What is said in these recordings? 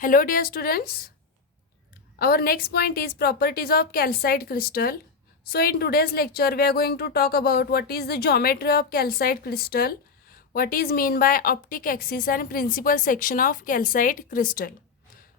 Hello dear students. Our next point is properties of calcite crystal. So in today's lecture we are going to talk about what is the geometry of calcite crystal, what is mean by optic axis and principal section of calcite crystal.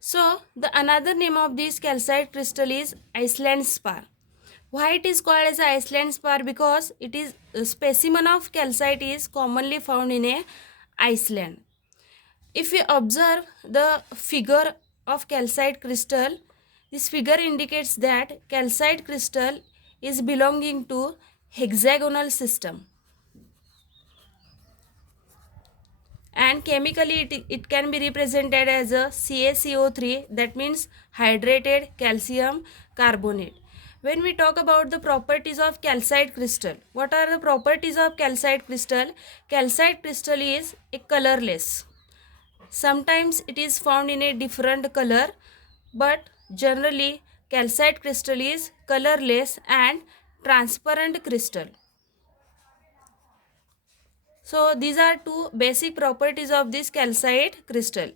So the another name of this calcite crystal is Iceland spar. Why it is called as Iceland spar? Because it is a specimen of calcite is commonly found in a Iceland. If we observe the figure of calcite crystal, this figure indicates that calcite crystal is belonging to hexagonal system, and chemically it can be represented as a CaCO3, that means hydrated calcium carbonate. When we talk about the properties of calcite crystal, what are the properties of calcite crystal? Calcite crystal is a colorless. Sometimes it is found in a different color, but generally calcite crystal is colorless and transparent crystal. So these are two basic properties of this calcite crystal.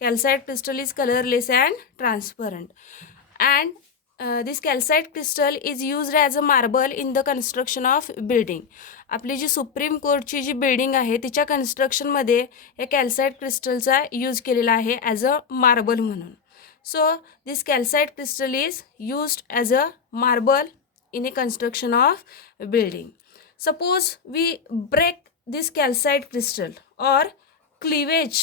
Calcite crystal is colorless and transparent. And this calcite crystal is used as a marble in the construction of building. आपली जी supreme कोर्टची जी building आहे तिच्या कन्स्ट्रक्शनमध्ये या calcite क्रिस्टलचा use केलेला आहे as a marble म्हणून. So this calcite crystal is used as a marble in a construction of building. Suppose we break this calcite crystal or cleavage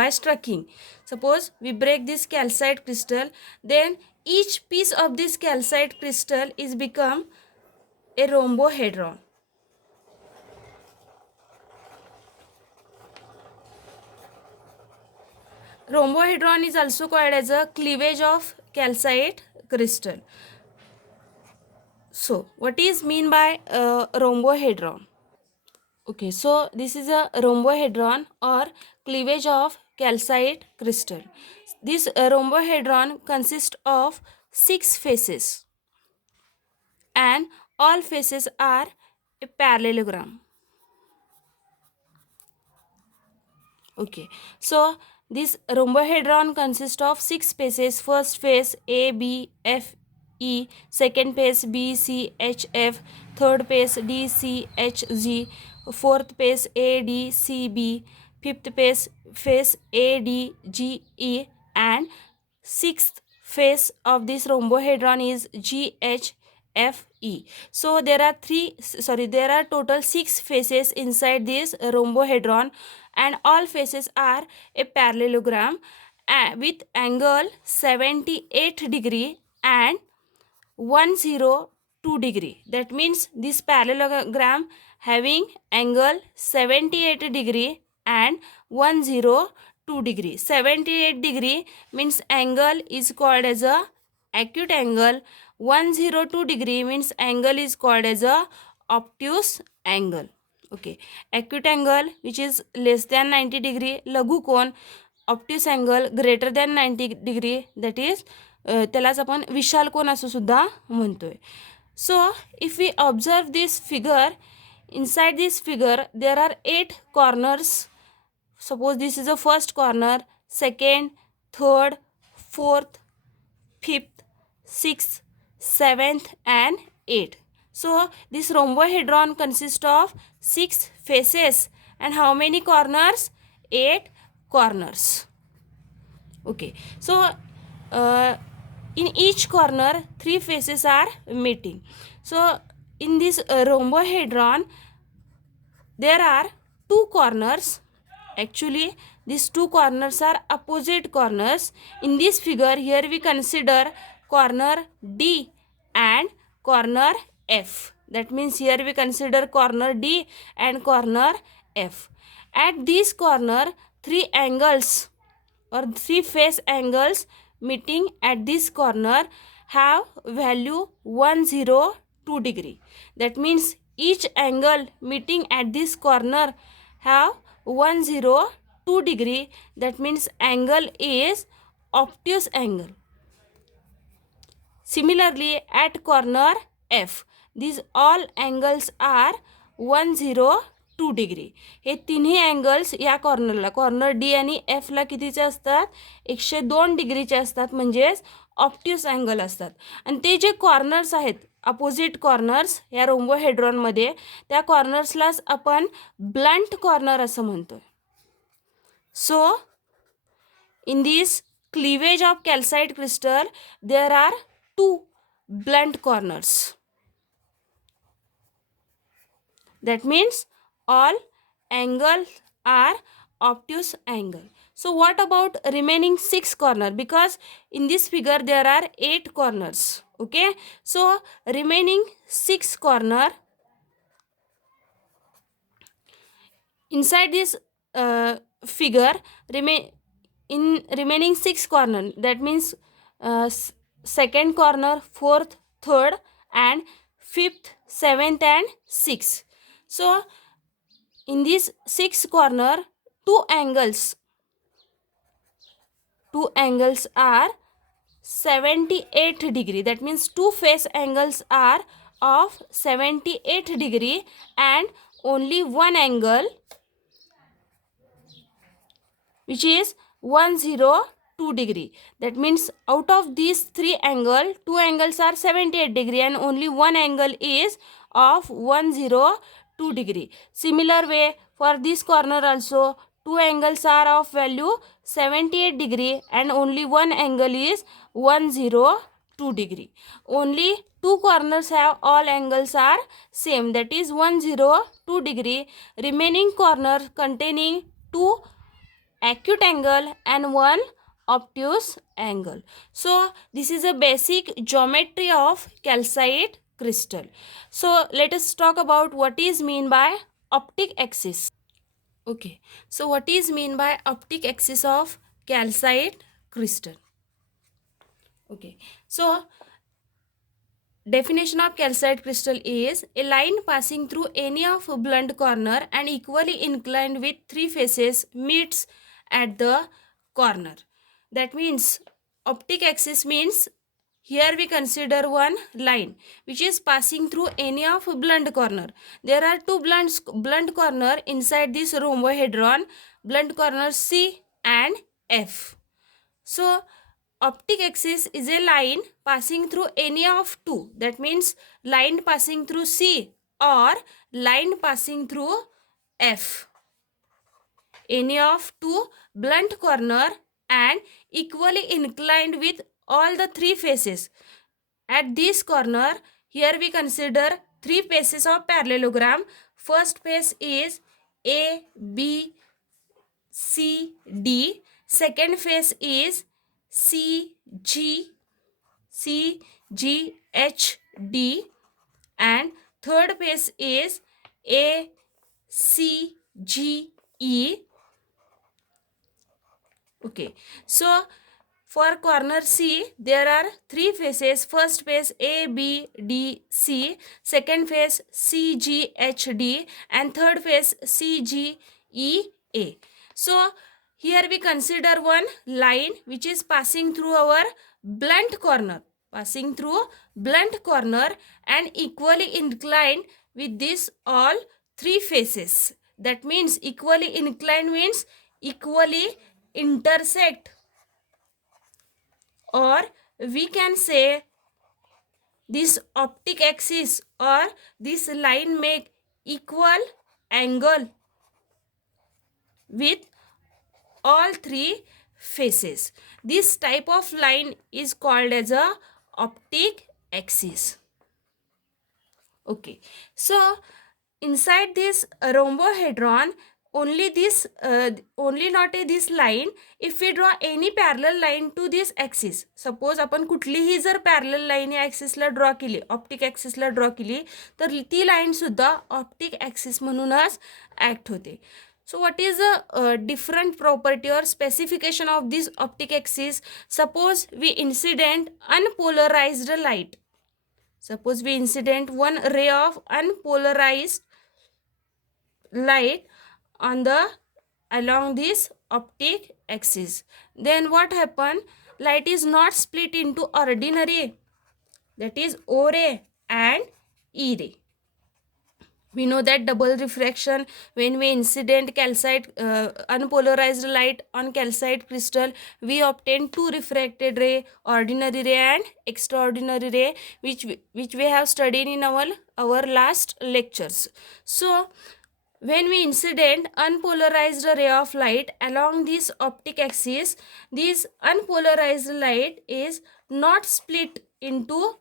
by striking. Suppose we break this calcite crystal, then each piece of this calcite crystal is become a rhombohedron. Rhombohedron is also called as a cleavage of calcite crystal. So what is mean by rhombohedron? Okay, so this is a rhombohedron or cleavage of calcite crystal. This rhombohedron consists of 6 faces and all faces are a parallelogram. Okay, so this rhombohedron consists of 6 faces. First face A, B, F, E, second face B, C, H, F, third face D, C, H, G, fourth face A, D, C, B, fifth face A, D, G, E, and sixth face of this rhombohedron is G, H, F, E. So there are total 6 faces inside this rhombohedron, and all faces are a parallelogram with angle 78 degree and 102 degree. That means this parallelogram having angle 78 degree and 102 degree. 78 degree means angle is called as a acute angle. 102 degree means angle is called as a obtuse angle. Okay, acute angle which is less than 90 degree, लघु कोण, obtuse angle greater than 90 degree, that is त्यालाच आपण विशाल कोण असं सुद्धा म्हणतोय. So if we observe this figure, inside this figure there are 8 corners. Suppose this is the first corner, second, third, fourth, fifth, sixth, seventh and 8th. So this rhombohedron consists of 6 faces and how many corners? 8 corners. Okay, so in each corner 3 faces are meeting. So in this rhombohedron there are 2 corners. Actually these 2 corners are opposite corners. In this figure here we consider corner D and corner F. That means here we consider corner D and corner F. At this corner 3 angles or 3 face angles meeting at this corner have value 102 degree. That means each angle meeting at this corner have 102 degree. That means angle is obtuse angle. Similarly at corner F, these all angles are 102 two degree. हे तिन्ही angles या कॉर्नरला, corner D आणि एफला कितीचे असतात? 102 डिग्रीचे असतात, म्हणजेच obtuse angle असतात. आणि ते जे कॉर्नर्स आहेत, अपोजिट कॉर्नर्स या रोम्बोहेड्रॉनमध्ये, त्या कॉर्नर्सलाच आपण ब्लंट कॉर्नर असं म्हणतो. सो in this cleavage of calcite crystal there are two blunt corners. That means all angles are obtuse angle. So what about remaining 6 corner? Because in this figure there are 8 corners. Okay, so remaining 6 corner inside this figure in remaining 6 corner, that means second corner, fourth, third and fifth, seventh and sixth. So in this 6 corner, two angles are 78 degree. That means two face angles are of 78 degree and only one angle which is 102 degree. That means out of these three angles, two angles are 78 degree and only one angle is of 102 degree. Similar way for this corner also, two angles are of value 78 degree and only one angle is 102 degree. Only two corners have all angles are same, that is 102 degree. Remaining corner containing two acute angle and one obtuse angle. So this is a basic geometry of calcite crystal. So let us talk about what is mean by optic axis. Okay, so what is mean by optic axis of calcite crystal? Okay, so definition of calcite crystal is a line passing through any of a blunt corner and equally inclined with three faces meets at the corner. That means optic axis means here we consider one line which is passing through any of a blunt corner. There are two blunt corner inside this rhombohedron, blunt corner C and F. So optic axis is a line passing through any of two. That means line passing through C or line passing through F. Any of two blunt corner and equally inclined with all the three faces. At this corner, here we consider three faces of parallelogram. First face is A, B, C, D. Second face is C, G, H, D. And third face is A, C, G, E. Okay, so for corner C, there are three faces. First face A, B, D, C. Second face C, G, H, D. And third face C, G, E, A. So here we consider one line which is passing through our blunt corner. Passing through blunt corner and equally inclined with this all three faces. That means equally inclined means equally intersect, or we can say this optic axis or this line make equal angle with all three faces. This type of line is called as a optic axis. Okay, so inside this rhombohedron, only not this line. If we draw any parallel line to this axis, suppose आपण कुठलीही जर parallel line या axis ला draw केली, optic axis ला draw केली, तर ती line सुद्धा optic axis म्हणूनच act होते. So what is the different property or specification of this optic axis? Suppose we incident unpolarized light. Suppose we incident one ray of unpolarized light on the along this optic axis. Then what happen? Light is not split into ordinary, that is O ray and E ray. We know that double refraction, when we incident calcite unpolarized light on calcite crystal, we obtain two refracted ray, ordinary ray and extraordinary ray, which we have studied in our last lectures. So when we incident unpolarized ray of light along this optic axis, this unpolarized light is not split into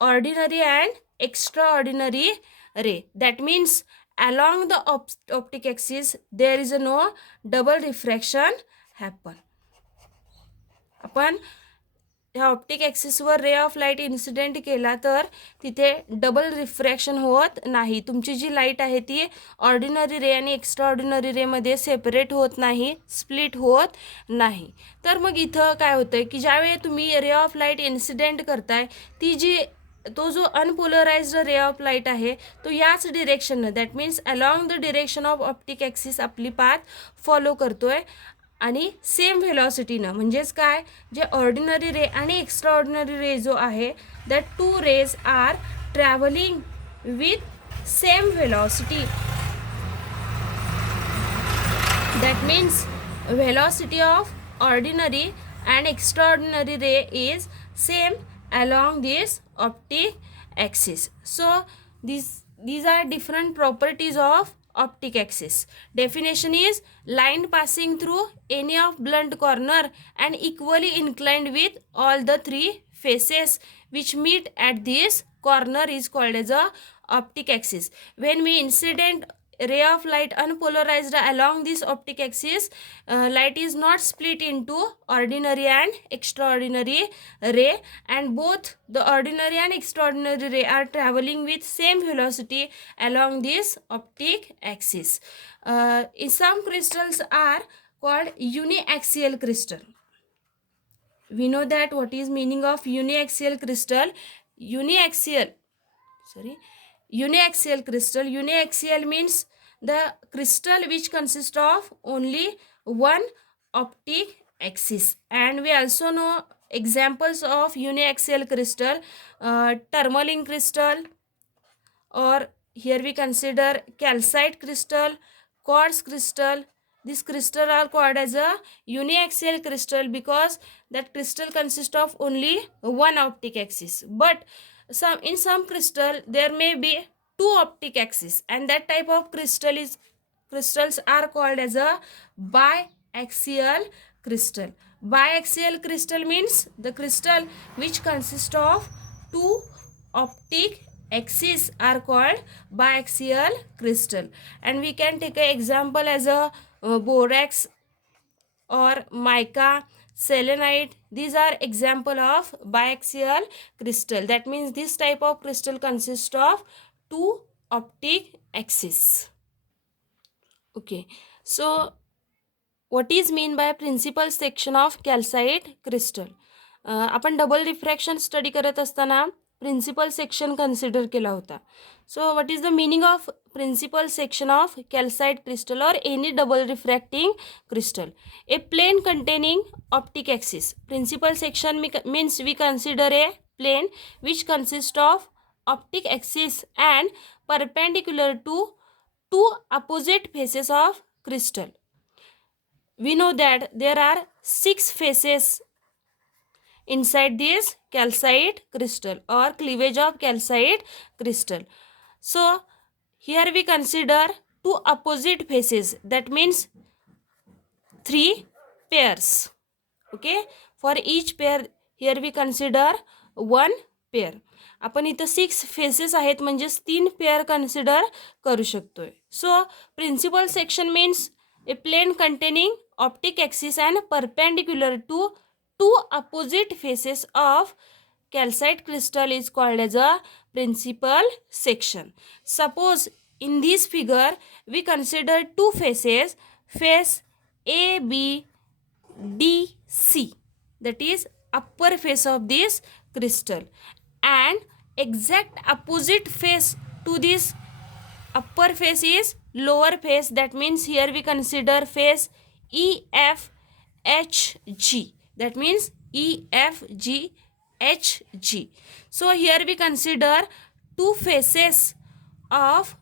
ordinary and extraordinary ray. That means along the optic axis there is no double refraction happen. आपण ह्या optic ॲक्सिसवर ray of light incident केला तर तिथे double refraction होत नाही. तुमची जी light आहे ती ऑर्डिनरी रे आणि एक्स्ट्रा ऑर्डिनरी रेमध्ये सेपरेट होत नाही, स्प्लिट होत नाही. तर मग इथं काय होतं आहे की ज्यावेळी तुम्ही रे ऑफ लाईट इन्सिडेंट करताय तो जो अनपोलराइज्ड रे ऑफ लाईट आहे तो याच डिरेक्शननं, that means along the direction of optic axis आपली पाथ फॉलो करतोय आणि सेम व्हेलॉसिटीनं. म्हणजेच काय, जे ऑर्डिनरी रे आणि एक्स्ट्रा ऑर्डिनरी रे जो आहे that two rays are travelling with same velocity. That means velocity of ordinary and extraordinary ray is same along this optic axis. So these are different properties of optic axis. Definition is line passing through any of blunt corner and equally inclined with all the three faces which meet at this corner is called as a optic axis. When we incident ray of light unpolarized along this optic axis, light is not split into ordinary and extraordinary ray, and both the ordinary and extraordinary ray are traveling with same velocity along this optic axis. Some crystals are called uniaxial crystal. We know that what is meaning of uniaxial crystal. Uniaxial crystal. Uniaxial means the crystal which consists of only one optic axis. And we also know examples of uniaxial crystal, tourmaline crystal, or here we consider calcite crystal, quartz crystal. These crystals are called as a uniaxial crystal because that crystal consists of only one optic axis. But in some crystal there may be two optic axis, and that type of crystals are called as a biaxial crystal. Biaxial crystal means the crystal which consists of two optic axes are called biaxial crystal. And we can take an example as a borax or mica, selenite. These are example of biaxial crystal. That means this type of crystal consists of two optic axes. Okay, so what is mean by principal section of calcite crystal? आपण double refraction study करत असताना principal section consider केला होता. So what is the meaning of principal section of calcite crystal or any double refracting crystal? A plane containing optic axis. Principal section means we consider a plane which consist of optic axis and perpendicular to two opposite faces of crystal. We know that there are 6 faces inside this calcite crystal or cleavage of calcite crystal. So here we consider two opposite faces, that means 3 pairs. Okay, for each pair here we consider 1 pair. आपण इथं 6 faces आहेत म्हणजेच 3 pair consider करू शकतोय. So principal section means a plane containing optic axis and perpendicular to two opposite faces of calcite crystal is called as a principal section. Suppose in this figure we consider two faces, face A, B, D, C, that is upper face of this crystal, and exact opposite face to this upper face is lower face. That means here we consider face E, F, H, G. That means E, F, G, H, G. So here we consider two faces of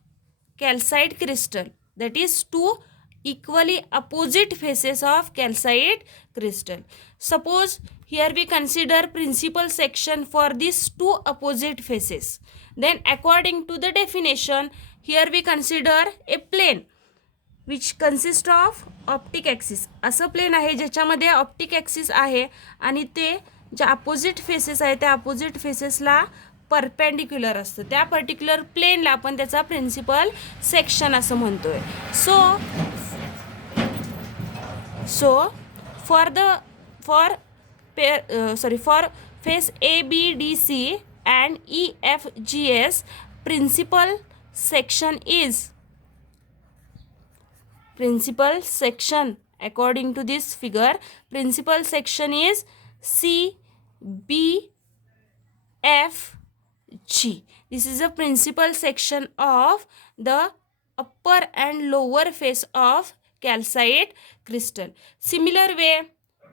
calcite crystal, that is two equally opposite faces of calcite crystal. Suppose here we consider principal section for these two opposite faces. Then according to the definition, here we consider a plane which consists of optic axis. असं plane आहे ज्याच्यामध्ये optic axis आहे आणि ते ज्या opposite faces आहे त्या opposite फेसेसला perpendicular असतं. त्या पर्टिक्युलर प्लेनला आपण त्याचा प्रिन्सिपल सेक्शन असं म्हणतोय. So for face ABDC and EFGS, principal section according to this figure, principal section is CBFG. This is the principal section of the upper and lower face of calcite crystal. Similar way,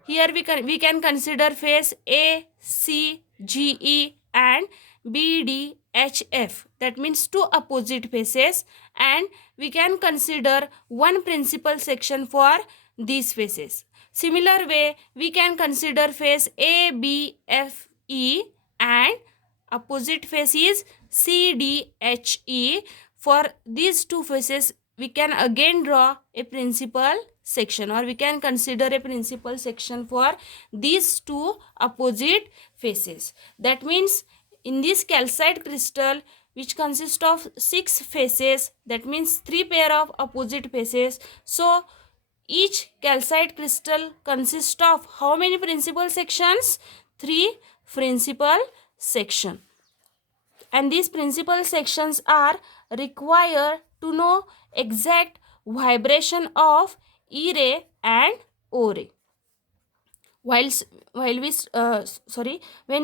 here we can consider face ACGE and BDHF, that means two opposite faces, and we can consider one principal section for these faces. Similar way, we can consider face ABFE and opposite face is CDHE. For these two faces, we can again draw a principal section, or we can consider a principal section for these two opposite faces. That means in this calcite crystal, which consists of 6 faces, that means 3 pair of opposite faces. So each calcite crystal consists of how many principal sections? 3 principal sections. And these principal sections are required to know exact vibration of E ray and O ray. When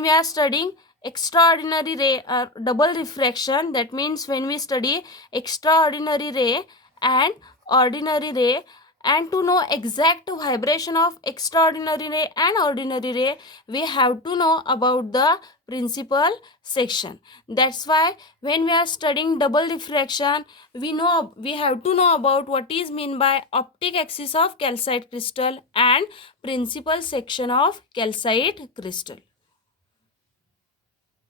we are studying extraordinary ray or double refraction, that means when we study extraordinary ray and ordinary ray, and to know exact vibration of extraordinary ray and ordinary ray, we have to know about the principal section. That's why when we are studying double refraction, we have to know about what is meant by optic axis of calcite crystal and principal section of calcite crystal.